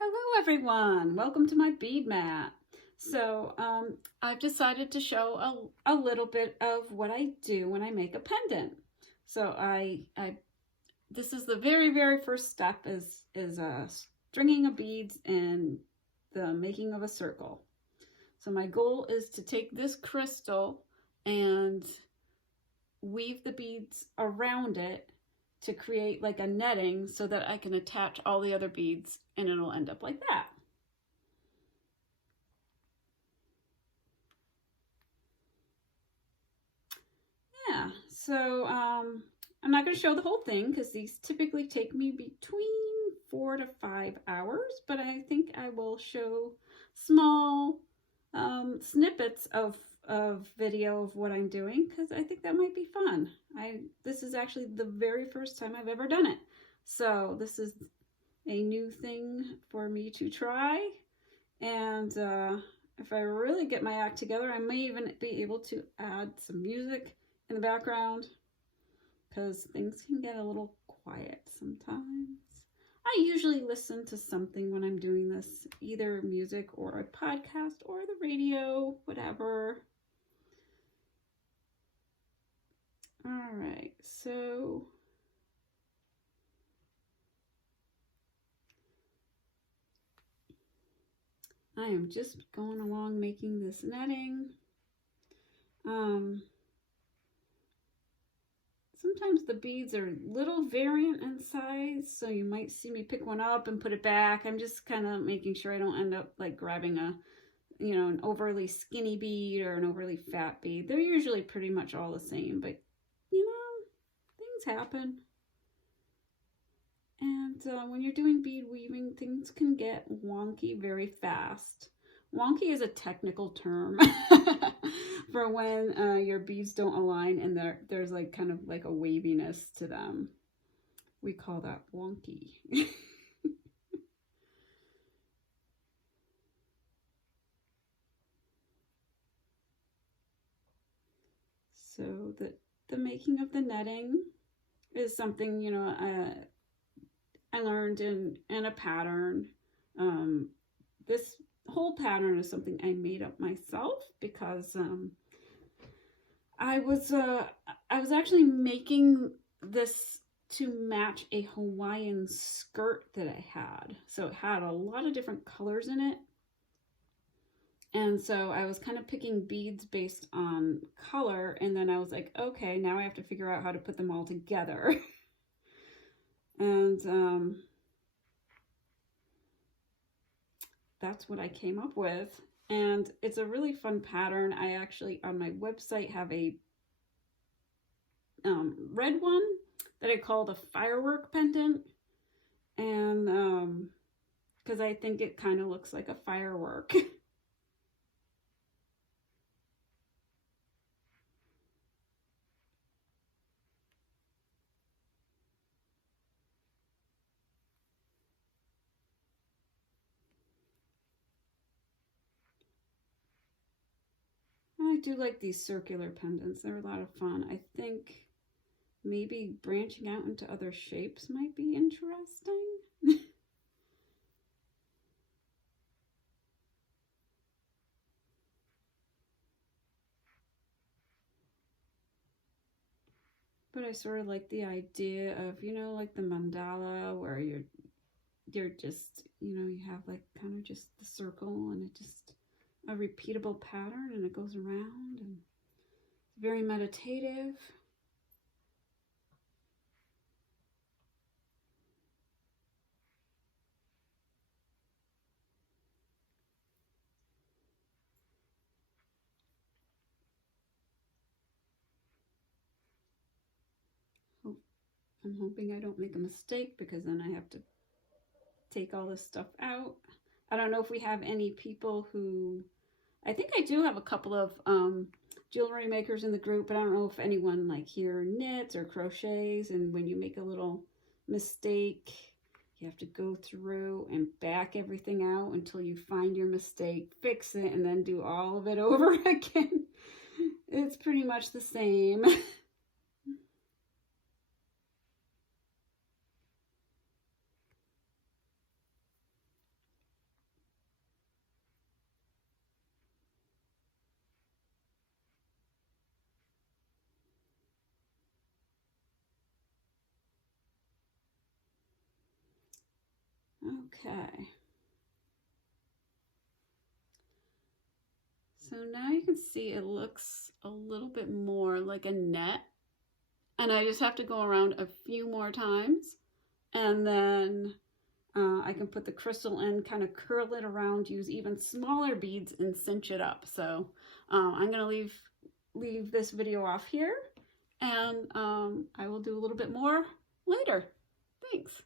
Hello everyone, welcome to my bead mat. So I've decided to show a little bit of what I do when I make a pendant. So this is the very first step is stringing of beads and the making of a circle. So my goal is to take this crystal and weave the beads around it to create like a netting so that I can attach all the other beads and it'll end up like that. Yeah, so I'm not going to show the whole thing because these typically take me between 4 to 5 hours, but I think I will show small snippets of video of what I'm doing because I think that might be fun. This is actually the very first time I've ever done it. So this is a new thing for me to try. And if I really get my act together, I may even be able to add some music in the background because things can get a little quiet sometimes. I usually listen to something when I'm doing this, either music or a podcast or the radio, whatever. All right, so I am just going along making this netting. Sometimes the beads are a little variant in size, so you might see me pick one up and put it back. I'm just kind of making sure I don't end up like grabbing an overly skinny bead or an overly fat bead. They're usually pretty much all the same, but things happen. And when you're doing bead weaving, things can get wonky very fast. Wonky is a technical term for when your beads don't align and there's like kind of like a waviness to them. We call that wonky. So the making of the netting is something, I learned in a pattern. This whole pattern is something I made up myself because I was actually making this to match a Hawaiian skirt that I had. So it had a lot of different colors in it. And so I was kind of picking beads based on color, and then I was like, okay, now I have to figure out how to put them all together. And that's what I came up with. And it's a really fun pattern. I actually, on my website, have a red one that I call the firework pendant. And because I think it kind of looks like a firework. I do like these circular pendants. They're a lot of fun. I think maybe branching out into other shapes might be interesting. But I sort of like the idea of, like the mandala where you're just, you have like kind of just the circle and it just a repeatable pattern and it goes around and it's very meditative. I'm hoping I don't make a mistake because then I have to take all this stuff out. I don't know if we have any people who, I think I do have a couple of jewelry makers in the group, but I don't know if anyone like here knits or crochets, and when you make a little mistake, you have to go through and back everything out until you find your mistake, fix it, and then do all of it over again. It's pretty much the same. Okay. So now you can see it looks a little bit more like a net. And I just have to go around a few more times. And then I can put the crystal in, kind of curl it around, use even smaller beads and cinch it up. So I'm going to leave this video off here, and I will do a little bit more later. Thanks.